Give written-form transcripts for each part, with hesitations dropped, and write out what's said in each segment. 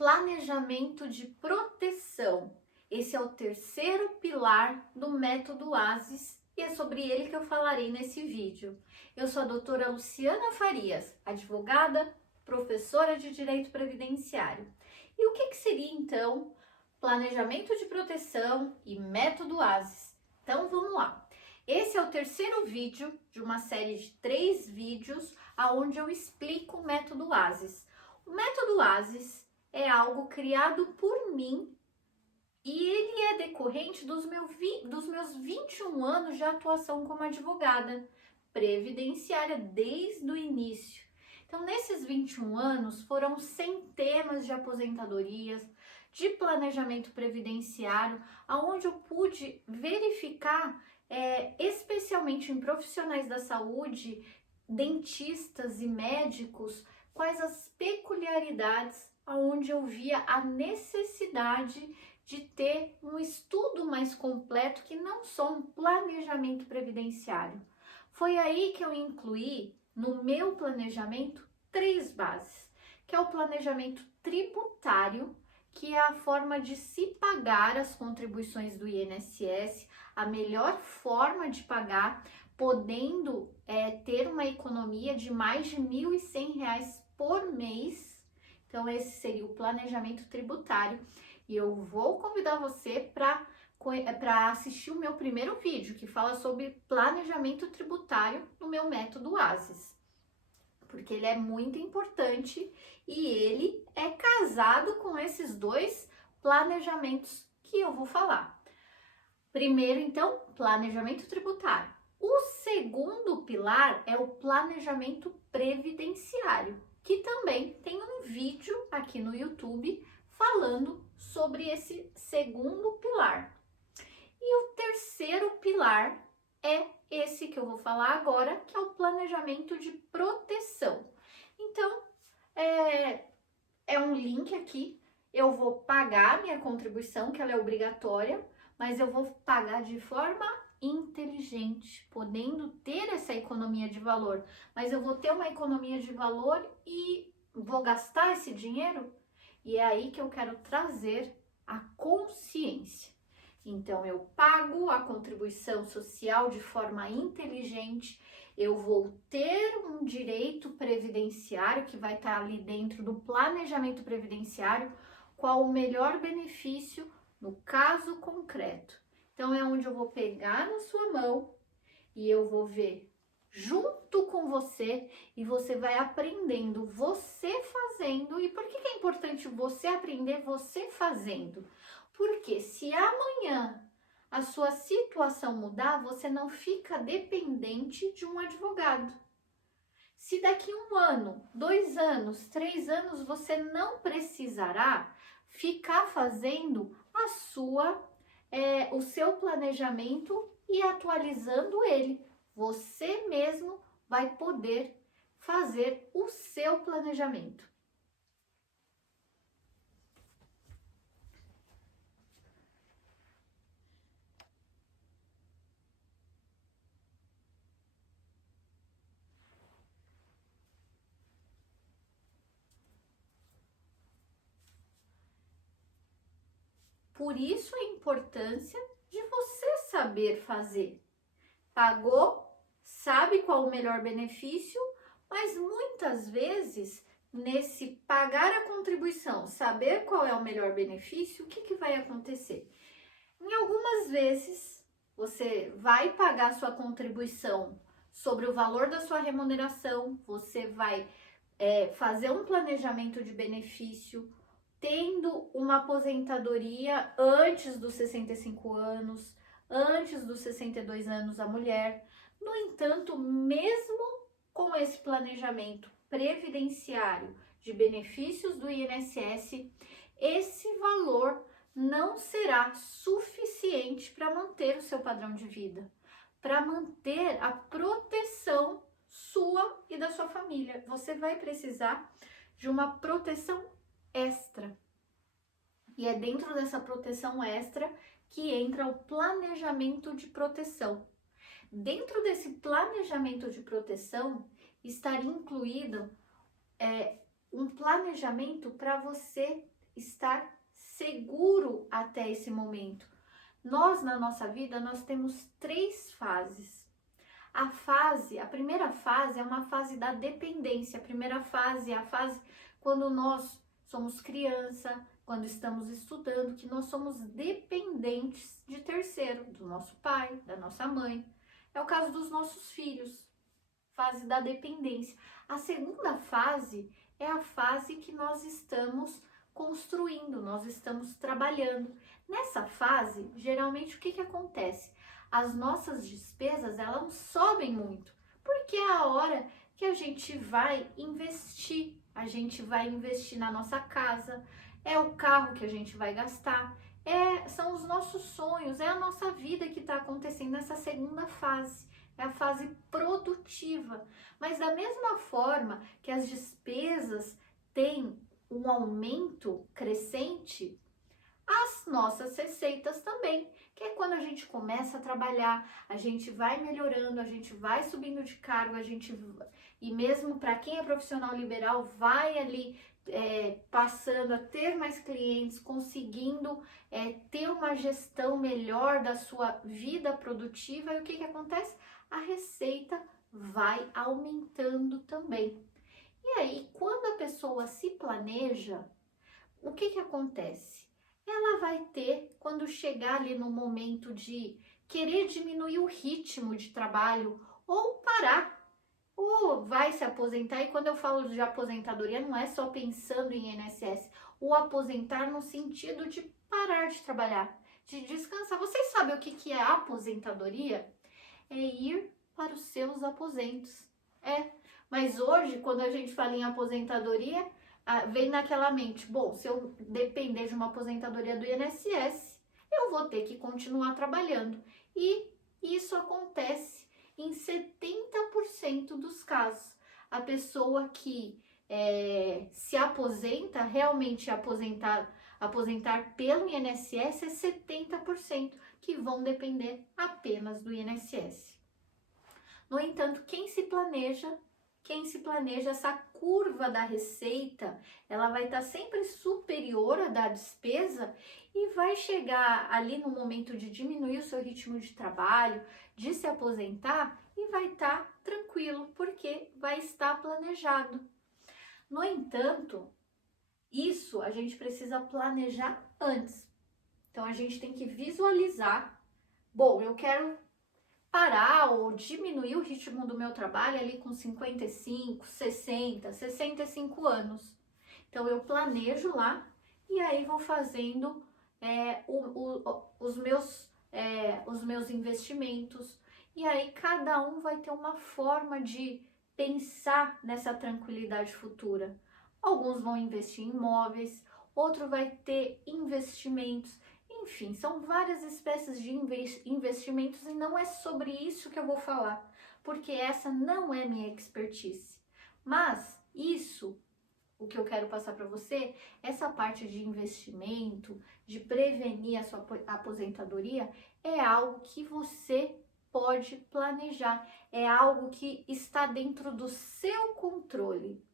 Planejamento de proteção. Esse é o terceiro pilar do método ASES e é sobre ele que eu falarei nesse vídeo. Eu sou a doutora Luciana Farias, advogada, professora de Direito Previdenciário. E o que seria então planejamento de proteção e método ASES? Então vamos lá. Esse é o terceiro vídeo de uma série de 3 vídeos onde eu explico o método ASES. O método ASES é algo criado por mim e ele é decorrente dos meus 21 anos de atuação como advogada previdenciária desde o início. Então, nesses 21 anos, foram centenas de aposentadorias, de planejamento previdenciário, onde eu pude verificar, especialmente em profissionais da saúde, dentistas e médicos, quais as peculiaridades onde eu via a necessidade de ter um estudo mais completo que não só um planejamento previdenciário. Foi aí que eu incluí no meu planejamento 3 bases, que é o planejamento tributário, que é a forma de se pagar as contribuições do INSS, a melhor forma de pagar, podendo ter uma economia de mais de R$ 1.100 por mês. Então, esse seria o planejamento tributário. E eu vou convidar você para assistir o meu primeiro vídeo, que fala sobre planejamento tributário no meu método ASES. Porque ele é muito importante e ele é casado com esses 2 planejamentos que eu vou falar. Primeiro, então, planejamento tributário. O segundo pilar é o planejamento previdenciário, que também tem um vídeo aqui no YouTube falando sobre esse segundo pilar. E o terceiro pilar é esse que eu vou falar agora, que é o planejamento de proteção. Então, é um link aqui, eu vou pagar minha contribuição, que ela é obrigatória, mas eu vou pagar de forma inteligente, podendo ter essa economia de valor. Mas eu vou ter uma economia de valor e vou gastar esse dinheiro? E é aí que eu quero trazer a consciência. Então, eu pago a contribuição social de forma inteligente, eu vou ter um direito previdenciário que vai estar ali dentro do planejamento previdenciário, qual o melhor benefício no caso concreto. Então, é onde eu vou pegar na sua mão e eu vou ver junto com você e você vai aprendendo, você fazendo. E por que é importante você aprender você fazendo? Porque se amanhã a sua situação mudar, você não fica dependente de um advogado. Se daqui 1 ano, 2 anos, 3 anos, você não precisará ficar fazendo o seu planejamento e atualizando ele. Você mesmo vai poder fazer o seu planejamento. Por isso a importância de você saber fazer. Pagou, sabe qual o melhor benefício, mas muitas vezes, nesse pagar a contribuição, saber qual é o melhor benefício, o que vai acontecer? Em algumas vezes, você vai pagar sua contribuição sobre o valor da sua remuneração, você vai fazer um planejamento de benefício, tendo uma aposentadoria antes dos 65 anos, antes dos 62 anos a mulher. No entanto, mesmo com esse planejamento previdenciário de benefícios do INSS, esse valor não será suficiente para manter o seu padrão de vida, para manter a proteção sua e da sua família. Você vai precisar de uma proteção extra. E é dentro dessa proteção extra que entra o planejamento de proteção. Dentro desse planejamento de proteção estaria incluído um planejamento para você estar seguro até esse momento. Nós, na nossa vida, nós temos 3 fases. A primeira fase é uma fase da dependência. A primeira fase é a fase quando nós somos criança, quando estamos estudando, que nós somos dependentes de terceiro, do nosso pai, da nossa mãe. É o caso dos nossos filhos, fase da dependência. A segunda fase é a fase que nós estamos construindo, nós estamos trabalhando. Nessa fase, geralmente o que acontece? As nossas despesas, elas sobem muito, porque é a hora que a gente vai investir na nossa casa, é o carro que a gente vai gastar, são os nossos sonhos, é a nossa vida que está acontecendo nessa segunda fase, é a fase produtiva. Mas da mesma forma que as despesas têm um aumento crescente, as nossas receitas também, que é quando a gente começa a trabalhar, a gente vai melhorando, a gente vai subindo de cargo, e mesmo para quem é profissional liberal, vai ali passando a ter mais clientes, conseguindo ter uma gestão melhor da sua vida produtiva. E o que acontece? A receita vai aumentando também. E aí, quando a pessoa se planeja, o que acontece? Ela vai ter, quando chegar ali no momento de querer diminuir o ritmo de trabalho ou parar, ou vai se aposentar. E quando eu falo de aposentadoria, não é só pensando em INSS, o aposentar no sentido de parar de trabalhar, de descansar. Vocês sabem o que é aposentadoria? É ir para os seus aposentos. Mas hoje, quando a gente fala em aposentadoria, vem naquela mente, bom, se eu depender de uma aposentadoria do INSS, eu vou ter que continuar trabalhando. E isso acontece em 70% dos casos. A pessoa que se aposenta, realmente aposentar pelo INSS, é 70% que vão depender apenas do INSS. No entanto, quem se planeja, essa curva da receita, ela vai estar sempre superior à da despesa e vai chegar ali no momento de diminuir o seu ritmo de trabalho, de se aposentar, e vai estar tranquilo, porque vai estar planejado. No entanto, isso a gente precisa planejar antes. Então, a gente tem que visualizar, bom, eu quero parar ou diminuir o ritmo do meu trabalho ali com 55, 60, 65 anos. Então, eu planejo lá e aí vou fazendo os meus investimentos. E aí, cada um vai ter uma forma de pensar nessa tranquilidade futura. Alguns vão investir em imóveis, outro vai ter investimentos. Enfim, são várias espécies de investimentos e não é sobre isso que eu vou falar, porque essa não é minha expertise. Mas o que eu quero passar para você, essa parte de investimento, de prevenir a sua aposentadoria, é algo que você pode planejar, é algo que está dentro do seu controle.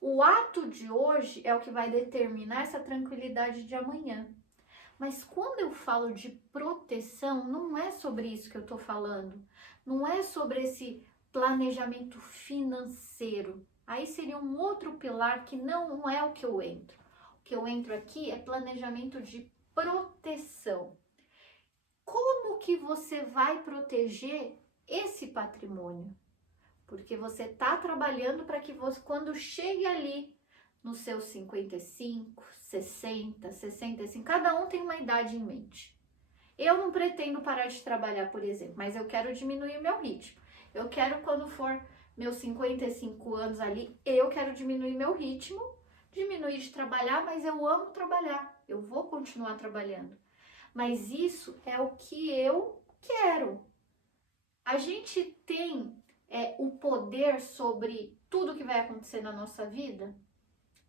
O ato de hoje é o que vai determinar essa tranquilidade de amanhã. Mas quando eu falo de proteção, não é sobre isso que eu estou falando. Não é sobre esse planejamento financeiro. Aí seria um outro pilar que não é o que eu entro. O que eu entro aqui é planejamento de proteção. Como que você vai proteger esse patrimônio? Porque você está trabalhando para que você, quando chegue ali nos seus 55, 60, 65, cada um tem uma idade em mente. Eu não pretendo parar de trabalhar, por exemplo, mas eu quero diminuir o meu ritmo. Eu quero, quando for meus 55 anos ali, eu quero diminuir meu ritmo, diminuir de trabalhar, mas eu amo trabalhar, eu vou continuar trabalhando. Mas isso é o que eu quero. A gente tem o poder sobre tudo que vai acontecer na nossa vida?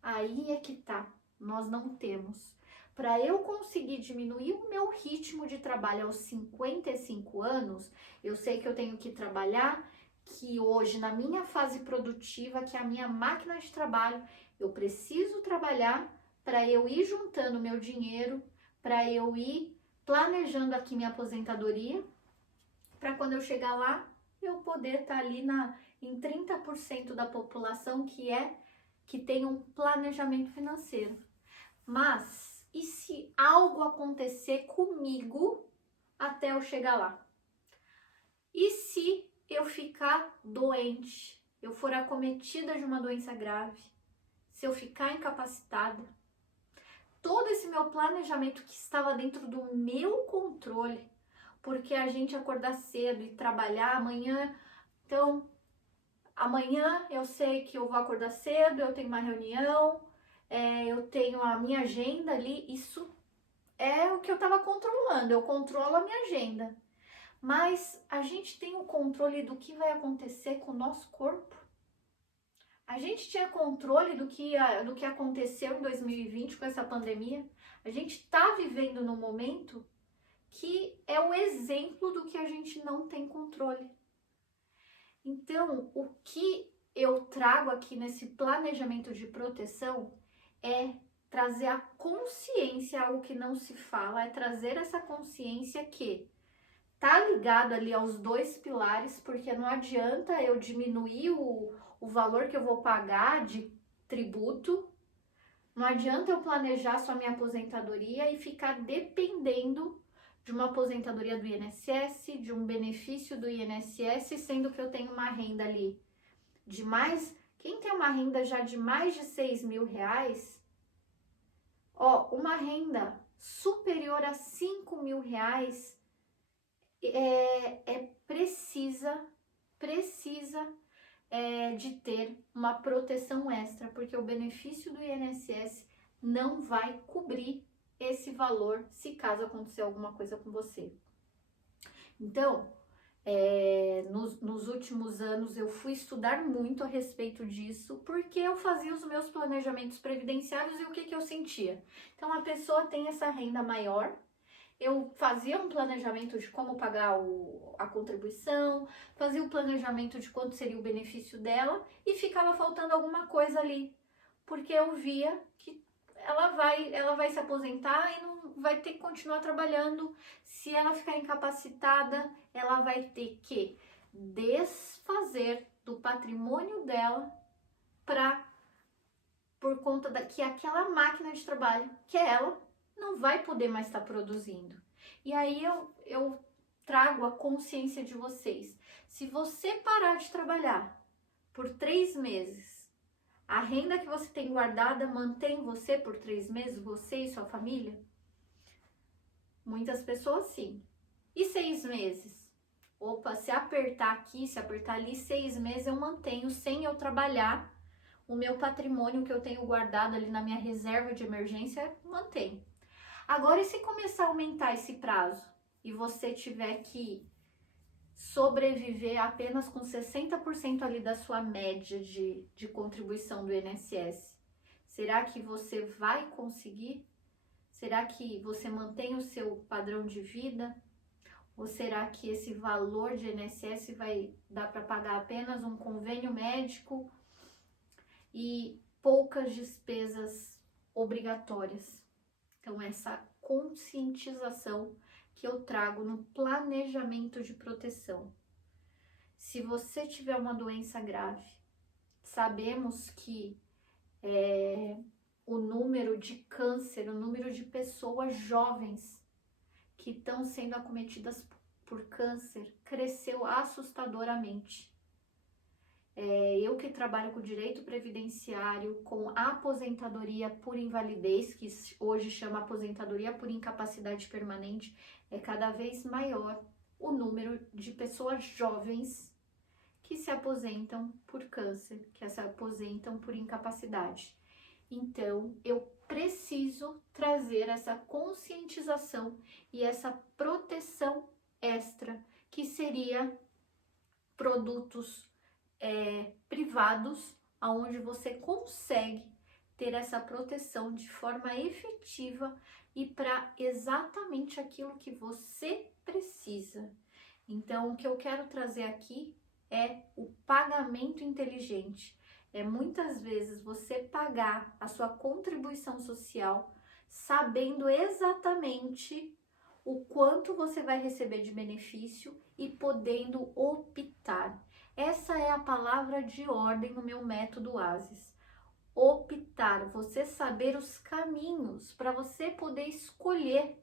Aí é que tá, nós não temos. Para eu conseguir diminuir o meu ritmo de trabalho aos 55 anos, eu sei que eu tenho que trabalhar, que hoje na minha fase produtiva, que é a minha máquina de trabalho, eu preciso trabalhar para eu ir juntando meu dinheiro, para eu ir planejando aqui minha aposentadoria, para quando eu chegar lá, eu poder estar ali em 30% da população que tem um planejamento financeiro. Mas e se algo acontecer comigo até eu chegar lá? E se eu ficar doente, eu for acometida de uma doença grave, se eu ficar incapacitada? Todo esse meu planejamento que estava dentro do meu controle, porque a gente acordar cedo e trabalhar amanhã, então amanhã eu sei que eu vou acordar cedo, eu tenho uma reunião, eu tenho a minha agenda ali, isso é o que eu estava controlando, eu controlo a minha agenda. Mas a gente tem o controle do que vai acontecer com o nosso corpo? A gente tinha controle do que aconteceu em 2020 com essa pandemia? A gente está vivendo num momento que é o exemplo do que a gente não tem controle. Então, o que eu trago aqui nesse planejamento de proteção é trazer a consciência, algo que não se fala, é trazer essa consciência que tá ligado ali aos dois pilares, porque não adianta eu diminuir o valor que eu vou pagar de tributo, não adianta eu planejar só minha aposentadoria e ficar dependendo de uma aposentadoria do INSS, de um benefício do INSS, sendo que eu tenho uma renda ali de mais... Quem tem uma renda já de mais de 6 mil reais, uma renda superior a 5 mil reais, precisa de ter uma proteção extra, porque o benefício do INSS não vai cobrir esse valor se caso acontecer alguma coisa com você. Então, nos últimos anos eu fui estudar muito a respeito disso, porque eu fazia os meus planejamentos previdenciários e o que eu sentia. Então, a pessoa tem essa renda maior, eu fazia um planejamento de como pagar a contribuição, fazia o planejamento de quanto seria o benefício dela e ficava faltando alguma coisa ali, porque eu via que ela vai se aposentar e não vai ter que continuar trabalhando. Se ela ficar incapacitada, ela vai ter que desfazer do patrimônio dela por conta que aquela máquina de trabalho que é ela não vai poder mais estar produzindo. E aí eu trago a consciência de vocês. Se você parar de trabalhar por 3 meses, a renda que você tem guardada mantém você por 3 meses, você e sua família? Muitas pessoas sim. E 6 meses? Opa, se apertar aqui, se apertar ali, 6 meses eu mantenho sem eu trabalhar. O meu patrimônio que eu tenho guardado ali na minha reserva de emergência, mantém. Agora, e se começar a aumentar esse prazo e você tiver que sobreviver apenas com 60% ali da sua média de contribuição do INSS? Será que você vai conseguir? Será que você mantém o seu padrão de vida? Ou será que esse valor de INSS vai dar para pagar apenas um convênio médico e poucas despesas obrigatórias? Então, essa conscientização que eu trago no planejamento de proteção. Se você tiver uma doença grave, sabemos que o número de câncer, o número de pessoas jovens que estão sendo acometidas por câncer cresceu assustadoramente. Eu que trabalho com direito previdenciário, com aposentadoria por invalidez, que hoje chama aposentadoria por incapacidade permanente, é cada vez maior o número de pessoas jovens que se aposentam por câncer, que se aposentam por incapacidade. Então, eu preciso trazer essa conscientização e essa proteção extra, que seria produtos privados, onde você consegue ter essa proteção de forma efetiva e para exatamente aquilo que você precisa. Então, o que eu quero trazer aqui é o pagamento inteligente, é muitas vezes você pagar a sua contribuição social sabendo exatamente o quanto você vai receber de benefício e podendo optar. Essa é a palavra de ordem no meu método ASES. Optar, você saber os caminhos para você poder escolher.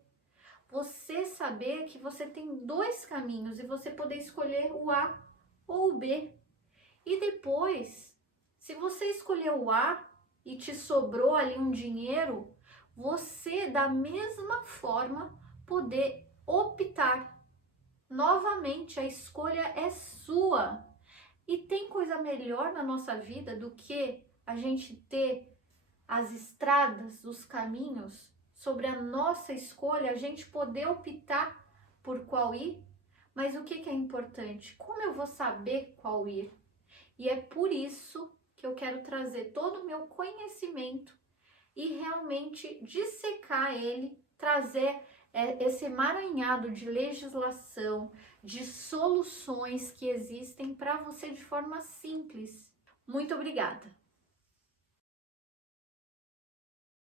Você saber que você tem dois caminhos e você poder escolher o A ou o B. E depois, se você escolher o A e te sobrou ali um dinheiro, você da mesma forma poder optar. Novamente, a escolha é sua. E tem coisa melhor na nossa vida do que a gente ter as estradas, os caminhos sobre a nossa escolha, a gente poder optar por qual ir? Mas o que é importante? Como eu vou saber qual ir? E é por isso que eu quero trazer todo o meu conhecimento e realmente dissecar ele, trazer esse emaranhado de legislação, de soluções que existem para você de forma simples. Muito obrigada!